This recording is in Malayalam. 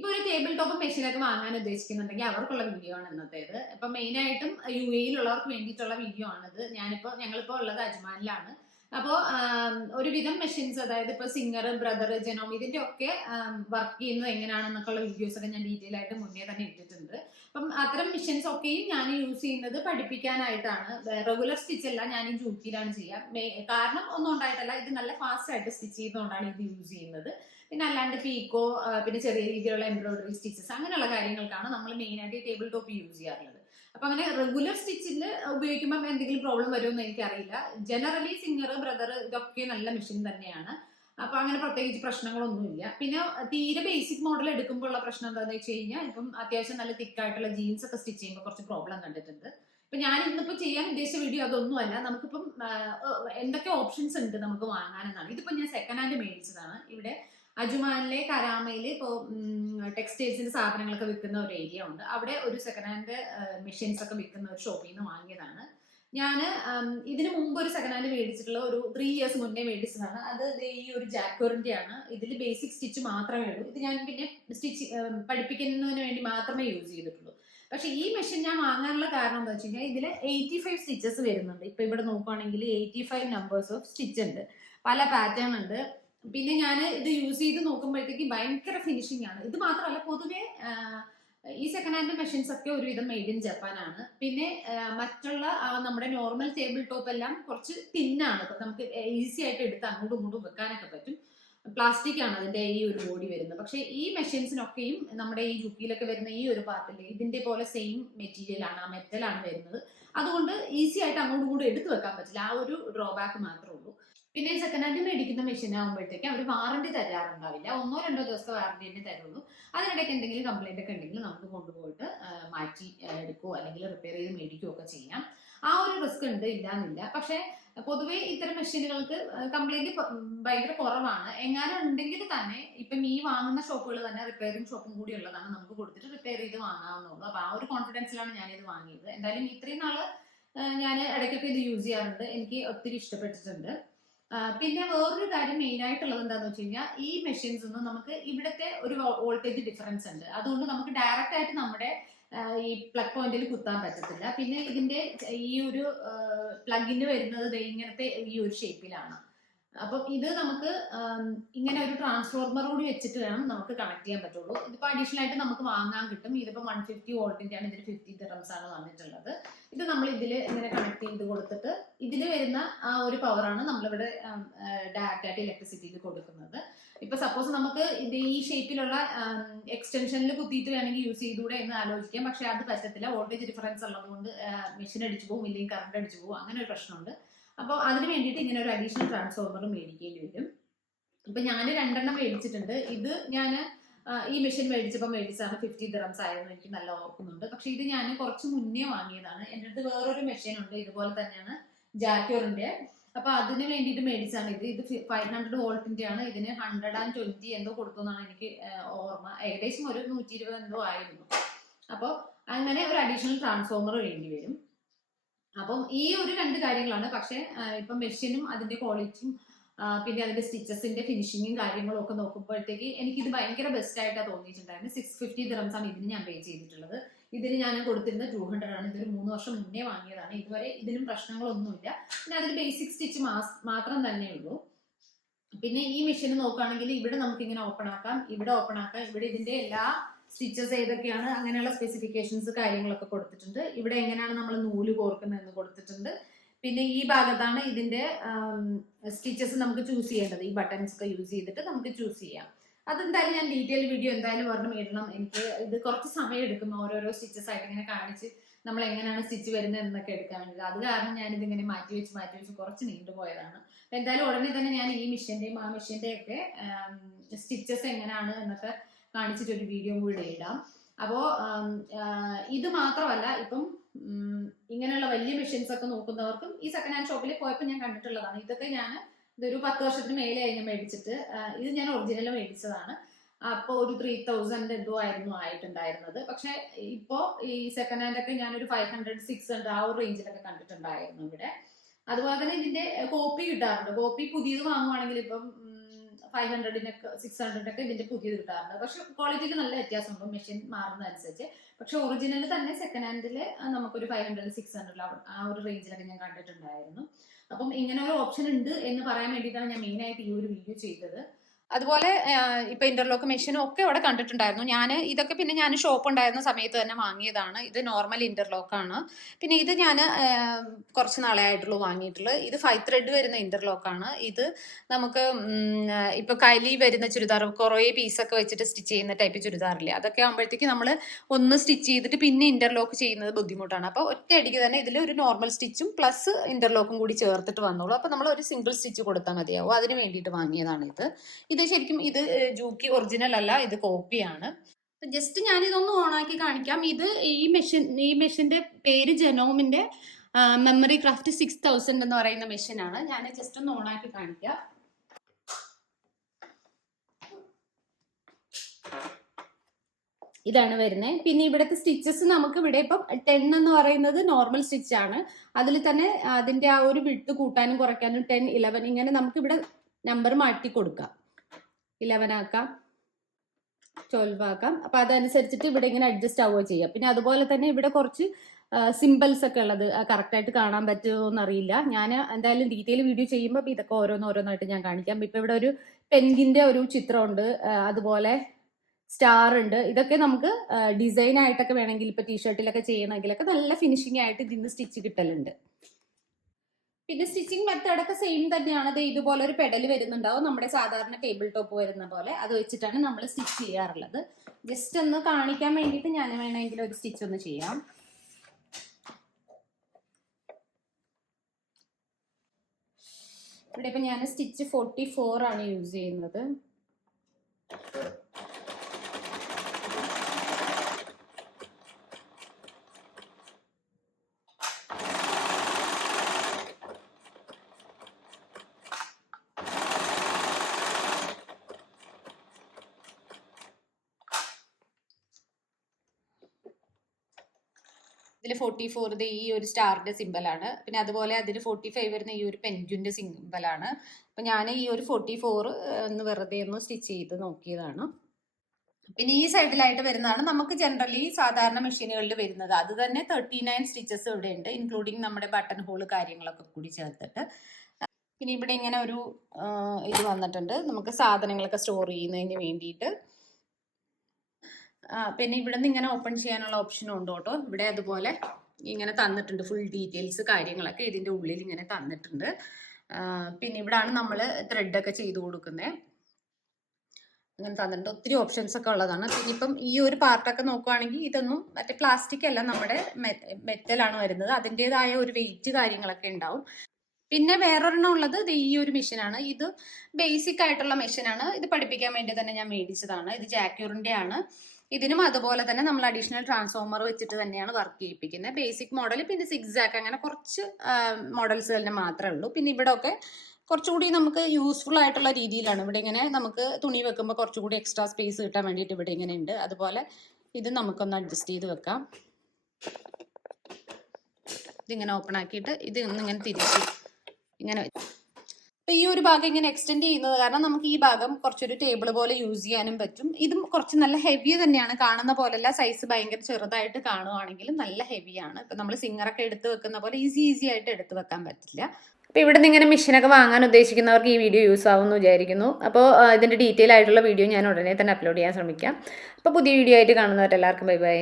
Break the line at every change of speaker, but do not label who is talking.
ഇപ്പൊ ഒരു ടേബിൾ ടോപ്പ് മെഷീനൊക്കെ വാങ്ങാൻ ഉദ്ദേശിക്കുന്നുണ്ടെങ്കിൽ അവർക്കുള്ള വീഡിയോ ആണ് ഇന്നത്തേത്. ഇപ്പൊ മെയിൻ ആയിട്ടും യു എയിലുള്ളവർക്ക് വേണ്ടിയിട്ടുള്ള വീഡിയോ ആണിത്. ഞാനിപ്പോ ഞങ്ങളിപ്പോ ഉള്ളത് അജ്മാനിലാണ്. അപ്പോ ഒരുവിധം മെഷീൻസ് അതായത് ഇപ്പൊ സിംഗർ ബ്രദർ ജനോം ഇതിന്റെ ഒക്കെ വർക്ക് ചെയ്യുന്നത് എങ്ങനെയാണെന്നൊക്കെയുള്ള വീഡിയോസ് ഒക്കെ ഞാൻ ഡീറ്റെയിൽ ആയിട്ട് മുന്നേ തന്നെ ഇട്ടിട്ടുണ്ട്. അപ്പം അത്തരം മെഷീൻസ് ഒക്കെയും ഞാൻ യൂസ് ചെയ്യുന്നത് പഠിപ്പിക്കാനായിട്ടാണ്. റെഗുലർ സ്റ്റിച്ച് അല്ല ഞാൻ ഈ ജൂക്കിയിലാണ് ചെയ്യുക. കാരണം ഒന്നും ഉണ്ടായിട്ടല്ല ഇത് നല്ല ഫാസ്റ്റ് ആയിട്ട് സ്റ്റിച്ച് ചെയ്യുന്നതുകൊണ്ടാണ് ഇത് യൂസ് ചെയ്യുന്നത്. പിന്നെ അല്ലാണ്ട് പീക്കോ പിന്നെ ചെറിയ രീതിയിലുള്ള എംബ്രോയിഡറി സ്റ്റിച്ചസ് അങ്ങനെയുള്ള കാര്യങ്ങൾക്കാണ് നമ്മൾ മെയിൻ ആയിട്ട് ടേബിൾ ടോപ്പ് യൂസ് ചെയ്യാറുള്ളത്. അപ്പൊ അങ്ങനെ റെഗുലർ സ്റ്റിച്ചിൽ ഉപയോഗിക്കുമ്പോൾ എന്തെങ്കിലും പ്രോബ്ലം വരുമെന്ന് എനിക്കറിയില്ല. ജനറലി സിംഗർ ബ്രദർ ഇതൊക്കെ നല്ല മെഷീൻ തന്നെയാണ്. അപ്പൊ അങ്ങനെ പ്രത്യേകിച്ച് പ്രശ്നങ്ങളൊന്നുമില്ല. പിന്നെ തീരെ ബേസിക് മോഡൽ എടുക്കുമ്പോൾ ഉള്ള പ്രശ്നം എന്താണെന്ന് വെച്ച് കഴിഞ്ഞാൽ ഇപ്പം അത്യാവശ്യം നല്ല തിക്കായിട്ടുള്ള ജീൻസ് ഒക്കെ സ്റ്റിച്ച് ചെയ്യുമ്പോൾ കുറച്ച് പ്രോബ്ലം കണ്ടിട്ടുണ്ട്. ഇപ്പൊ ഞാൻ ഇന്നിപ്പോ ചെയ്യാൻ ഉദ്ദേശിച്ച വീഡിയോ അതൊന്നുമല്ല നമുക്കിപ്പം എന്തൊക്കെ ഓപ്ഷൻസ് ഉണ്ട് നമുക്ക് വാങ്ങാനെന്നാണ്. ഇതിപ്പോ ഞാൻ സെക്കൻഡ് ഹാൻഡ് മേടിച്ചതാണ്. ഇവിടെ അജുമാനിലെ കരാമയിൽ ഇപ്പോൾ ടെക്സ്റ്റൈൽസിന്റെ സാധനങ്ങളൊക്കെ വിൽക്കുന്ന ഒരു ഏരിയ ഉണ്ട്. അവിടെ ഒരു സെക്കൻഡ് ഹാൻഡ് മെഷീൻസ് ഒക്കെ വിൽക്കുന്ന ഒരു ഷോപ്പിൽ നിന്ന് വാങ്ങിയതാണ്. ഞാൻ ഇതിന് മുമ്പ് ഒരു സെക്കൻഡ് ഹാൻഡ് മേടിച്ചിട്ടുള്ള ഒരു ത്രീ ഇയേഴ്സ് മുന്നേ മേടിച്ചതാണ്. അത് ഈ ഒരു ജാക്കോറിന്റെ ആണ്. ഇതിൽ ബേസിക് സ്റ്റിച്ച് മാത്രമേ ഉള്ളൂ. ഇത് ഞാൻ പിന്നെ സ്റ്റിച്ച് പഠിപ്പിക്കുന്നതിന് വേണ്ടി മാത്രമേ യൂസ് ചെയ്തിട്ടുള്ളൂ. പക്ഷെ ഈ മെഷീൻ ഞാൻ വാങ്ങാനുള്ള കാരണം എന്താ വെച്ച് കഴിഞ്ഞാൽ ഇതിൽ എയ്റ്റി ഫൈവ് സ്റ്റിച്ചസ് വരുന്നുണ്ട്. ഇപ്പൊ ഇവിടെ നോക്കുവാണെങ്കിൽ eighty five numbers of stitch ഉണ്ട്. പല പാറ്റേൺ ഉണ്ട്. പിന്നെ ഞാൻ ഇത് യൂസ് ചെയ്ത് നോക്കുമ്പോഴത്തേക്ക് ഭയങ്കര ഫിനിഷിംഗ് ആണ്. ഇത് മാത്രമല്ല പൊതുവെ ഈ സെക്കൻഡ് ഹാൻഡ് മെഷീൻസ് ഒക്കെ ഒരുവിധം മെയ്ഡ് ഇൻ ജപ്പാനാണ് പിന്നെ മറ്റുള്ള നമ്മുടെ നോർമൽ ടേബിൾ ടോപ്പ് എല്ലാം കുറച്ച് തിന്നാണ് നമുക്ക് ഈസി ആയിട്ട് എടുത്ത് അങ്ങോട്ടും ഇങ്ങോട്ടും വെക്കാനൊക്കെ പറ്റും. പ്ലാസ്റ്റിക് ആണ് അതിന്റെ ഈ ഒരു ബോഡി വരുന്നത്. പക്ഷേ ഈ മെഷീൻസിനൊക്കെയും നമ്മുടെ ഈ യുപിയിലൊക്കെ വരുന്ന ഈ ഒരു പാർട്ടിൽ ഇതിന്റെ പോലെ സെയിം മെറ്റീരിയൽ ആണ് ആ മെറ്റൽ ആണ് വരുന്നത്. അതുകൊണ്ട് ഈസി ആയിട്ട് അങ്ങോട്ടും ഇങ്ങോട്ടും എടുത്തു വെക്കാൻ പറ്റില്ല. ആ ഒരു ഡ്രോബാക്ക് മാത്രമേ ഉള്ളൂ. പിന്നെ സെക്കൻഡ് ഹാൻഡ് മേടിക്കുന്ന മെഷീൻ ആകുമ്പോഴത്തേക്ക് അവർ വാറണ്ടി തരാറുണ്ടാവില്ല. ഒന്നോ രണ്ടോ ദിവസത്തെ വാറണ്ടി തന്നെ തരുള്ളൂ. അതിനിടയ്ക്ക് എന്തെങ്കിലും കംപ്ലൈന്റ് ഒക്കെ ഉണ്ടെങ്കിൽ നമുക്ക് കൊണ്ടുപോയിട്ട് മാറ്റി എടുക്കുകയോ അല്ലെങ്കിൽ റിപ്പയർ ചെയ്ത് മേടിക്കുകയോ ഒക്കെ ചെയ്യാം. ആ ഒരു റിസ്ക് ഉണ്ട് ഇല്ലാന്നില്ല. പക്ഷേ പൊതുവെ ഇത്തരം മെഷീനുകൾക്ക് കംപ്ലൈന്റ് ഭയങ്കര കുറവാണ്. എങ്ങാനും ഉണ്ടെങ്കിൽ തന്നെ ഇപ്പം ഈ വാങ്ങുന്ന ഷോപ്പുകൾ തന്നെ റിപ്പയറിംഗ് ഷോപ്പും കൂടി ഉള്ളതാണ് നമുക്ക് കൊടുത്തിട്ട് റിപ്പയർ ചെയ്ത് വാങ്ങാവുന്നുള്ളൂ അപ്പൊ ആ ഒരു കോൺഫിഡൻസിലാണ് ഞാനിത് വാങ്ങിയത്. എന്തായാലും ഇത്രയും നാൾ ഞാൻ ഇടയ്ക്കൊക്കെ ഇത് യൂസ് ചെയ്യാറുണ്ട്. എനിക്ക് ഒത്തിരി ഇഷ്ടപ്പെട്ടിട്ടുണ്ട്. പിന്നെ വേറൊരു കാര്യം മെയിൻ ആയിട്ടുള്ളത് എന്താന്ന് വെച്ച് കഴിഞ്ഞാൽ ഈ മെഷീൻസ് ഒന്നും നമുക്ക് ഇവിടുത്തെ ഒരു വോൾട്ടേജ് ഡിഫറൻസ് ഉണ്ട്. അതുകൊണ്ട് നമുക്ക് ഡയറക്റ്റ് ആയിട്ട് നമ്മുടെ ഈ പ്ലഗ് പോയിന്റിൽ കുത്താൻ പറ്റത്തില്ല. പിന്നെ ഇതിന്റെ ഈ ഒരു പ്ലഗിന് വരുന്നത് ഇങ്ങനത്തെ ഈ ഒരു ഷേപ്പിലാണ് അപ്പം ഇത് നമുക്ക് ഇങ്ങനെ ഒരു ട്രാൻസ്ഫോർമർ കൂടി വെച്ചിട്ട് വേണം നമുക്ക് കണക്ട് ചെയ്യാൻ പറ്റുള്ളൂ. ഇതിപ്പോൾ അഡീഷണൽ ആയിട്ട് നമുക്ക് വാങ്ങാൻ കിട്ടും. ഇതിപ്പോൾ വൺ ഫിഫ്റ്റി വോൾട്ടിന്റെ ആണ് ഇതിൽ ഫിഫ്റ്റി തിറംസ് ആണ് വന്നിട്ടുള്ളത്. ഇത് നമ്മൾ ഇതിൽ ഇങ്ങനെ കണക്ട് ചെയ്ത് കൊടുത്തിട്ട് ഇതിൽ വരുന്ന ആ ഒരു പവറാണ് നമ്മളിവിടെ ഡയറക്റ്റ് ഇലക്ട്രിസിറ്റിയിൽ കൊടുക്കുന്നത്. ഇപ്പൊ സപ്പോസ് നമുക്ക് ഇത് ഈ ഷേപ്പിലുള്ള എക്സ്റ്റൻഷനിൽ കുത്തിയിട്ട് വേണമെങ്കിൽ യൂസ് ചെയ്തുകൂടെ എന്ന് ആലോചിക്കാം. പക്ഷെ അത് പറ്റത്തില്ല. വോൾട്ടേജ് ഡിഫറൻസ് ഉള്ളതുകൊണ്ട് മെഷീൻ അടിച്ചു പോകും ഇല്ലെങ്കിൽ കറണ്ട് അടിച്ചു പോകും അങ്ങനെ ഒരു പ്രശ്നമുണ്ട്. അപ്പോൾ അതിന് വേണ്ടിയിട്ട് ഇങ്ങനെ ഒരു അഡീഷണൽ ട്രാൻസ്ഫോർമർ മേടിക്കേണ്ടി വരും. ഇപ്പൊ ഞാൻ രണ്ടെണ്ണം മേടിച്ചിട്ടുണ്ട്. ഇത് ഞാൻ ഈ മെഷീൻ മേടിച്ചപ്പോൾ മേടിച്ചാണ് ഫിഫ്റ്റി ദിറംസ് ആയിരുന്നു എനിക്ക് നല്ല ഓർക്കുന്നുണ്ട്. പക്ഷെ ഇത് ഞാൻ കുറച്ച് മുന്നേ വാങ്ങിയതാണ്. എന്റെ അടുത്ത് വേറൊരു മെഷീൻ ഉണ്ട് ഇതുപോലെ തന്നെയാണ് ജാക്യോറിന്റെ അപ്പൊ അതിന് വേണ്ടിയിട്ട് മേടിച്ചാണ് ഇത്. ഇത് ഫൈവ് ഹൺഡ്രഡ് വോൾട്ടിന്റെ ആണ് ഇതിന് ഹൺഡ്രഡ് ആൻഡ് ട്വന്റി എന്തോ കൊടുത്തു എന്നാണ് എനിക്ക് ഓർമ്മ. ഏകദേശം ഒരു നൂറ്റി ഇരുപത് എന്തോ ആയിരുന്നു. അപ്പോൾ അങ്ങനെ ഒരു അഡീഷണൽ ട്രാൻസ്ഫോമർ വേണ്ടി വരും. അപ്പം ഈ ഒരു രണ്ട് കാര്യങ്ങളാണ്. പക്ഷെ ഇപ്പം മെഷീനും അതിന്റെ ക്വാളിറ്റിയും പിന്നെ അതിന്റെ സ്റ്റിച്ചസിന്റെ ഫിനിഷിങ്ങും കാര്യങ്ങളും ഒക്കെ നോക്കുമ്പോഴത്തേക്ക് എനിക്ക് ഇത് ഭയങ്കര ബെസ്റ്റ് ആയിട്ടാണ് തോന്നിയിട്ടുണ്ടായിരുന്നു. സിക്സ് ഫിഫ്റ്റി ദിറംസ് ആണ് ഇതിന് ഞാൻ പേ ചെയ്തിട്ടുള്ളത്. ഇതിന് ഞാൻ കൊടുത്തിരുന്ന ടു ഹൺഡ്രഡ് ആണ്. ഇതൊരു മൂന്ന് വർഷം മുന്നേ വാങ്ങിയതാണ്. ഇതുവരെ ഇതിനും പ്രശ്നങ്ങളൊന്നുമില്ല. പിന്നെ അതിന് ബേസിക് സ്റ്റിച്ച് മാത്രം തന്നെ ഉള്ളൂ. പിന്നെ ഈ മെഷീൻ നോക്കുകയാണെങ്കിൽ ഇവിടെ നമുക്ക് ഇങ്ങനെ ഓപ്പൺ ആക്കാം. ഇവിടെ ഓപ്പൺ ആക്കാം. ഇവിടെ ഇതിന്റെ എല്ലാ സ്റ്റിച്ചസ് ഏതൊക്കെയാണ് അങ്ങനെയുള്ള സ്പെസിഫിക്കേഷൻസ് കാര്യങ്ങളൊക്കെ കൊടുത്തിട്ടുണ്ട്. ഇവിടെ എങ്ങനെയാണ് നമ്മൾ നൂൽ കോർക്കുന്നതെന്ന് കൊടുത്തിട്ടുണ്ട്. പിന്നെ ഈ ഭാഗത്താണ് ഇതിന്റെ സ്റ്റിച്ചസ് നമുക്ക് ചൂസ് ചെയ്യേണ്ടത്. ഈ ബട്ടൺസ് ഒക്കെ യൂസ് ചെയ്തിട്ട് നമുക്ക് ചൂസ് ചെയ്യാം. അതെന്തായാലും ഞാൻ ഡീറ്റെയിൽ വീഡിയോ എന്തായാലും ഒരെണ്ണം ഇടണം. എനിക്ക് ഇത് കുറച്ച് സമയം എടുക്കും ഓരോരോ സ്റ്റിച്ചസ് ആയിട്ട് ഇങ്ങനെ കാണിച്ച് നമ്മൾ എങ്ങനെയാണ് സ്റ്റിച്ച് വരുന്നത് എന്നൊക്കെ എടുക്കാൻ വേണ്ടി അത് കാരണം ഞാൻ ഇതിങ്ങനെ മാറ്റി വെച്ച് മാറ്റി വെച്ച് കുറച്ച് നീണ്ടുപോയതാണ് അപ്പൊ എന്തായാലും ഉടനെ തന്നെ ഞാൻ ഈ മെഷീന്റെയും ആ മെഷീന്റെ ഒക്കെ സ്റ്റിച്ചസ് എങ്ങനെയാണ് എന്നൊക്കെ കാണിച്ചിട്ട് ഒരു വീഡിയോ കൂടെ ഇടാം. അപ്പോൾ ഇത് മാത്രമല്ല ഇപ്പം ഇങ്ങനെയുള്ള വലിയ മെഷീൻസ് ഒക്കെ നോക്കുന്നവർക്കും ഈ സെക്കൻഡ് ഹാൻഡ് ഷോപ്പിൽ പോയപ്പോൾ ഞാൻ കണ്ടിട്ടുള്ളതാണ്. ഇതൊക്കെ ഞാൻ ഇതൊരു പത്ത് വർഷത്തിന് മേലെയായി ഞാൻ മേടിച്ചിട്ട് ഇത് ഞാൻ ഒറിജിനൽ മേടിച്ചതാണ്. അപ്പോൾ ഒരു ത്രീ തൗസൻഡ് എന്തോ ആയിരുന്നു ആയിട്ടുണ്ടായിരുന്നത്. പക്ഷെ ഇപ്പോൾ ഈ സെക്കൻഡ് ഹാൻഡ് ഒക്കെ ഞാനൊരു ഫൈവ് ഹൺഡ്രഡ് സിക്സ് ഹൺഡ്രഡ് ആ ഒരു റേഞ്ചിലൊക്കെ കണ്ടിട്ടുണ്ടായിരുന്നു ഇവിടെ. അതുപോലെ തന്നെ ഇതിന്റെ കോപ്പി കിട്ടാറുണ്ട്. കോപ്പി പുതിയത് വാങ്ങുവാണെങ്കിൽ ഇപ്പം ഫൈവ് ഹൺഡ്രഡിനൊക്കെ സിക്സ് ഹൺഡ്രഡൊക്കെ ഇതിന്റെ പുതിയത് കിട്ടാറുണ്ട് പക്ഷെ ക്വാളിറ്റിക്ക് നല്ല വ്യത്യാസമുണ്ട്. മെഷീൻ മാറുന്നതനുസരിച്ച്. പക്ഷെ ഒറിജിനൽ തന്നെ സെക്കൻഡ് ഹാൻഡിൽ നമുക്കൊരു ഫൈവ് ഹൺഡ്രഡ് സിക്സ് ഹൺഡ്രഡ് ആ ഒരു റേഞ്ചിലൊക്കെ ഞാൻ കണ്ടിട്ടുണ്ടായിരുന്നു. അപ്പം ഇങ്ങനെ ഒരു ഓപ്ഷൻ ഉണ്ട് എന്ന് പറയാൻ വേണ്ടിയിട്ടാണ് ഞാൻ മെയിൻ ആയിട്ട് ഈ ഒരു വീഡിയോ ചെയ്തത്. അതുപോലെ ഇപ്പൊ ഇന്റർലോക്ക് മെഷീനും ഒക്കെ അവിടെ കണ്ടിട്ടുണ്ടായിരുന്നു. ഞാൻ ഇതൊക്കെ പിന്നെ ഞാൻ ഷോപ്പ് ഉണ്ടായിരുന്ന സമയത്ത് തന്നെ വാങ്ങിയതാണ്. ഇത് നോർമൽ ഇന്റർലോക്ക് ആണ്. പിന്നെ ഇത് ഞാൻ കുറച്ച് നാളെ ആയിട്ടുള്ളൂ വാങ്ങിയിട്ടുള്ളത് ഇത് ഫൈവ് ത്രെഡ് വരുന്ന ഇന്റർലോക്ക് ആണ്. ഇത് നമുക്ക് ഇപ്പൊ കൈലി വരുന്ന ചുരിദാർ കുറേ പീസൊക്കെ വെച്ചിട്ട് സ്റ്റിച്ച് ചെയ്യുന്ന ടൈപ്പ് ചുരിദാറില്ലേ? അതൊക്കെ ആകുമ്പോഴത്തേക്ക് നമ്മൾ ഒന്ന് സ്റ്റിച്ച് ചെയ്തിട്ട് പിന്നെ ഇന്റർലോക്ക് ചെയ്യുന്നത് ബുദ്ധിമുട്ടാണ്. അപ്പോൾ ഒറ്റയടിക്ക് തന്നെ ഇതിൽ ഒരു നോർമൽ സ്റ്റിച്ചും പ്ലസ് ഇന്റർലോക്കും കൂടി ചേർത്തിട്ട് വന്നോളൂ. അപ്പോൾ നമ്മൾ ഒരു സിംഗിൾ സ്റ്റിച്ച് കൊടുത്താൽ മതിയാവും. അതിന് വേണ്ടിയിട്ട് വാങ്ങിയതാണ് ഇത് ഇത് ശരിക്കും ഇത് ജൂക്കി ഒറിജിനൽ അല്ല ഇത് കോപ്പിയാണ് ജസ്റ്റ് ഞാൻ ഇതൊന്ന് ഓണാക്കി കാണിക്കാം. ഇത് ഈ മെഷീൻ ഈ മെഷീന്റെ പേര് ജനോമിന്റെ മെമ്മറി ക്രാഫ്റ്റ് സിക്സ് തൗസൻഡ് എന്ന് പറയുന്ന മെഷീനാണ് ഞാൻ ജസ്റ്റ് ഒന്ന് ഓണാക്കി കാണിക്കാം. ഇതാണ് വരുന്നത്. പിന്നെ ഇവിടുത്തെ സ്റ്റിച്ചസ് നമുക്ക് ഇവിടെ ഇപ്പം ടെൻ എന്ന് പറയുന്നത് നോർമൽ സ്റ്റിച്ച് ആണ്. അതിൽ തന്നെ അതിന്റെ ആ ഒരു വിട്ട് കൂട്ടാനും കുറയ്ക്കാനും ടെൻ ഇലവൻ ഇങ്ങനെ നമുക്ക് ഇവിടെ നമ്പർ മാറ്റി കൊടുക്കാം. ഇലവൻ ആക്കാം. ട്വൽവ് ആക്കാം. അപ്പൊ അതനുസരിച്ചിട്ട് ഇവിടെ ഇങ്ങനെ അഡ്ജസ്റ്റ് ആവുകയോ ചെയ്യാം. പിന്നെ അതുപോലെ തന്നെ ഇവിടെ കുറച്ച് സിമ്പിൾസ് ഒക്കെ ഉള്ളത് കറക്റ്റ് ആയിട്ട് കാണാൻ പറ്റുമോ എന്നറിയില്ല ഞാൻ എന്തായാലും ഡീറ്റെയിൽ വീഡിയോ ചെയ്യുമ്പോൾ ഇതൊക്കെ ഓരോന്നോരോന്നായിട്ട് ഞാൻ കാണിക്കാം. ഇപ്പൊ ഇവിടെ ഒരു പെൻഗിന്റെ ഒരു ചിത്രമുണ്ട്. അതുപോലെ സ്റ്റാർ ഉണ്ട്. ഇതൊക്കെ നമുക്ക് ഡിസൈൻ ആയിട്ടൊക്കെ വേണമെങ്കിൽ ഇപ്പൊ ടീഷർട്ടിലൊക്കെ ചെയ്യണമെങ്കിലൊക്കെ നല്ല ഫിനിഷിംഗ് ആയിട്ട് ഇതിന്ന് സ്റ്റിച്ച് കിട്ടലുണ്ട്. പിന്നെ സ്റ്റിച്ചിങ് മെത്തേഡൊക്കെ സെയിം തന്നെയാണ്. ദേ ഇതുപോലെ ഒരു പെഡൽ വരുന്നുണ്ടാവും. നമ്മുടെ സാധാരണ ടേബിൾ ടോപ്പ് വരുന്ന പോലെ. അത് വെച്ചിട്ടാണ് നമ്മൾ സ്റ്റിച്ച് ചെയ്യാറുള്ളത്. ജസ്റ്റ് ഒന്ന് കാണിക്കാൻ വേണ്ടിയിട്ട് ഞാൻ വേണമെങ്കിൽ ഒരു സ്റ്റിച്ച് ഒന്ന് ചെയ്യാം. ഇവിടെ ഇപ്പൊ ഞാൻ സ്റ്റിച്ച് ഫോർട്ടി ഫോർ ആണ് യൂസ് ചെയ്യുന്നത്. ഇതിൽ ഫോർട്ടി ഫോർ ഇത് ഈ ഒരു സ്റ്റാറിന്റെ സിമ്പലാണ് പിന്നെ അതുപോലെ അതിൽ ഫോർട്ടി ഫൈവ് വരുന്ന ഈ ഒരു പെൻഗ്വിന്റെ സിമ്പലാണ് അപ്പൊ ഞാൻ ഈ ഒരു ഫോർട്ടി ഫോർ എന്ന് വെറുതെ ഒന്ന് സ്റ്റിച്ച് ചെയ്ത് നോക്കിയതാണ്. പിന്നെ ഈ സൈഡിലായിട്ട് വരുന്നതാണ് നമുക്ക് ജനറലി സാധാരണ മെഷീനുകളിൽ വരുന്നത്. അത് തന്നെ തേർട്ടി നയൻ സ്റ്റിച്ചസ് ഇവിടെ ഉണ്ട് ഇൻക്ലൂഡിങ് നമ്മുടെ ബട്ടൺ ഹോൾ കാര്യങ്ങളൊക്കെ കൂടി ചേർത്തിട്ട്. പിന്നെ ഇവിടെ ഇങ്ങനെ ഒരു ഇത് വന്നിട്ടുണ്ട്. നമുക്ക് സാധനങ്ങളൊക്കെ സ്റ്റോർ ചെയ്യുന്നതിന് വേണ്ടിയിട്ട്. പിന്നെ ഇവിടെ നിന്ന് ഇങ്ങനെ ഓപ്പൺ ചെയ്യാനുള്ള ഓപ്ഷനും ഉണ്ട് കേട്ടോ. ഇവിടെ അതുപോലെ ഇങ്ങനെ തന്നിട്ടുണ്ട് ഫുൾ ഡീറ്റെയിൽസ് കാര്യങ്ങളൊക്കെ ഇതിന്റെ ഉള്ളിൽ ഇങ്ങനെ തന്നിട്ടുണ്ട്. പിന്നെ ഇവിടാണ് നമ്മൾ ത്രെഡൊക്കെ ചെയ്ത് കൊടുക്കുന്നത് അങ്ങനെ തന്നിട്ടുണ്ട്. ഒത്തിരി ഓപ്ഷൻസ് ഒക്കെ ഉള്ളതാണ്. പിന്നെ ഇപ്പം ഈ ഒരു പാർട്ടൊക്കെ നോക്കുവാണെങ്കിൽ ഇതൊന്നും മറ്റേ പ്ലാസ്റ്റിക് അല്ല നമ്മുടെ മെറ്റലാണ് വരുന്നത്. അതിന്റെതായ ഒരു വെയിറ്റ് കാര്യങ്ങളൊക്കെ ഉണ്ടാവും. പിന്നെ വേറൊരെണ്ണം ഉള്ളത് ഇത് ഈ ഒരു മെഷീനാണ് ഇത് ബേസിക് ആയിട്ടുള്ള മെഷീനാണ് ഇത് പഠിപ്പിക്കാൻ വേണ്ടി തന്നെ ഞാൻ മേടിച്ചതാണ്. ഇത് ജാക്യൂറിന്റെ ആണ് ഇതിനും അതുപോലെ തന്നെ നമ്മൾ അഡീഷണൽ ട്രാൻസ്ഫോമർ വെച്ചിട്ട് തന്നെയാണ് വർക്ക് ചെയ്യിപ്പിക്കുന്നത്. ബേസിക് മോഡൽ പിന്നെ സിക്സാക്ക് അങ്ങനെ കുറച്ച് മോഡൽസ് തന്നെ മാത്രമേ ഉള്ളൂ. പിന്നെ ഇവിടെ ഒക്കെ കുറച്ചുകൂടി നമുക്ക് യൂസ്ഫുൾ ആയിട്ടുള്ള രീതിയിലാണ്. ഇവിടെ ഇങ്ങനെ നമുക്ക് തുണി വെക്കുമ്പോൾ കുറച്ചുകൂടി എക്സ്ട്രാ സ്പേസ് കിട്ടാൻ വേണ്ടിയിട്ട് ഇവിടെ ഇങ്ങനെ ഉണ്ട്. അതുപോലെ ഇത് നമുക്കൊന്ന് അഡ്ജസ്റ്റ് ചെയ്ത് വെക്കാം. ഇതിങ്ങനെ ഓപ്പൺ ആക്കിയിട്ട് ഇത് ഇങ്ങനെ തിരിച്ച് ഇങ്ങനെ അപ്പൊ ഈ ഒരു ഭാഗം ഇങ്ങനെ എക്സ്റ്റെൻഡ് ചെയ്യുന്നത് കാരണം നമുക്ക് ഈ ഭാഗം കുറച്ചൊരു ടേബിൾ പോലെ യൂസ് ചെയ്യാനും പറ്റും. ഇതും കുറച്ച് നല്ല ഹെവി തന്നെയാണ്. കാണുന്ന പോലെയല്ല സൈസ് ഭയങ്കര ചെറുതായിട്ട് കാണുവാണെങ്കിലും നല്ല ഹെവിയാണ് ഇപ്പൊ നമ്മൾ സിംഗറൊക്കെ എടുത്ത് വെക്കുന്ന പോലെ ഈസി ഈസി ആയിട്ട് എടുത്ത് വെക്കാൻ പറ്റില്ല. അപ്പോൾ ഇവിടെ നിന്ന് ഇങ്ങനെ മെഷീനൊക്കെ വാങ്ങാൻ ഉദ്ദേശിക്കുന്നവർക്ക് ഈ വീഡിയോ യൂസ് ആവുമെന്ന് വിചാരിക്കുന്നു. അപ്പോൾ ഇതിന്റെ ഡീറ്റെയിൽ ആയിട്ടുള്ള വീഡിയോ ഞാൻ ഉടനെ തന്നെ അപ്ലോഡ് ചെയ്യാൻ ശ്രമിക്കാം. അപ്പോൾ പുതിയ വീഡിയോ ആയിട്ട് കാണുന്നവരെല്ലാവർക്കും ബൈ ബൈ